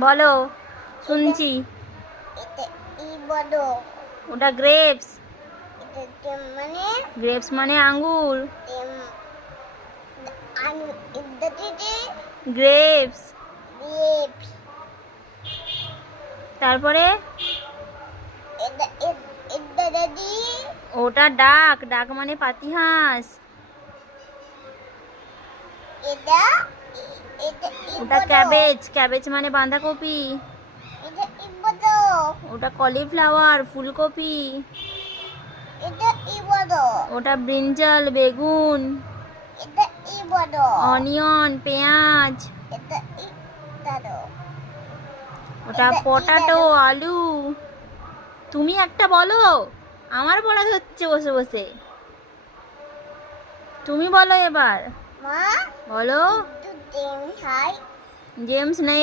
বলো, শুনছি। ওটা গ্রেপস। গ্রেপস মানে আঙ্গুর। গ্রেপস। তারপরে ওটা ডাক। ডাক মানে পাতিহাঁস। ওটা ক্যাবেজ। ক্যাবেজ মানে বাঁধাকপি। ওটা কলিফ্লাওয়ার, ফুলকপি। ওটা ব্রিঞ্জাল, বেগুন। অনিয়ন, পেঁয়াজ। ওটা পটাটো, আলু। তুমি একটা বলো, আমার বলা হচ্ছে বসে বসে। তুমি বলো এবার। বলো। জেমস নেই।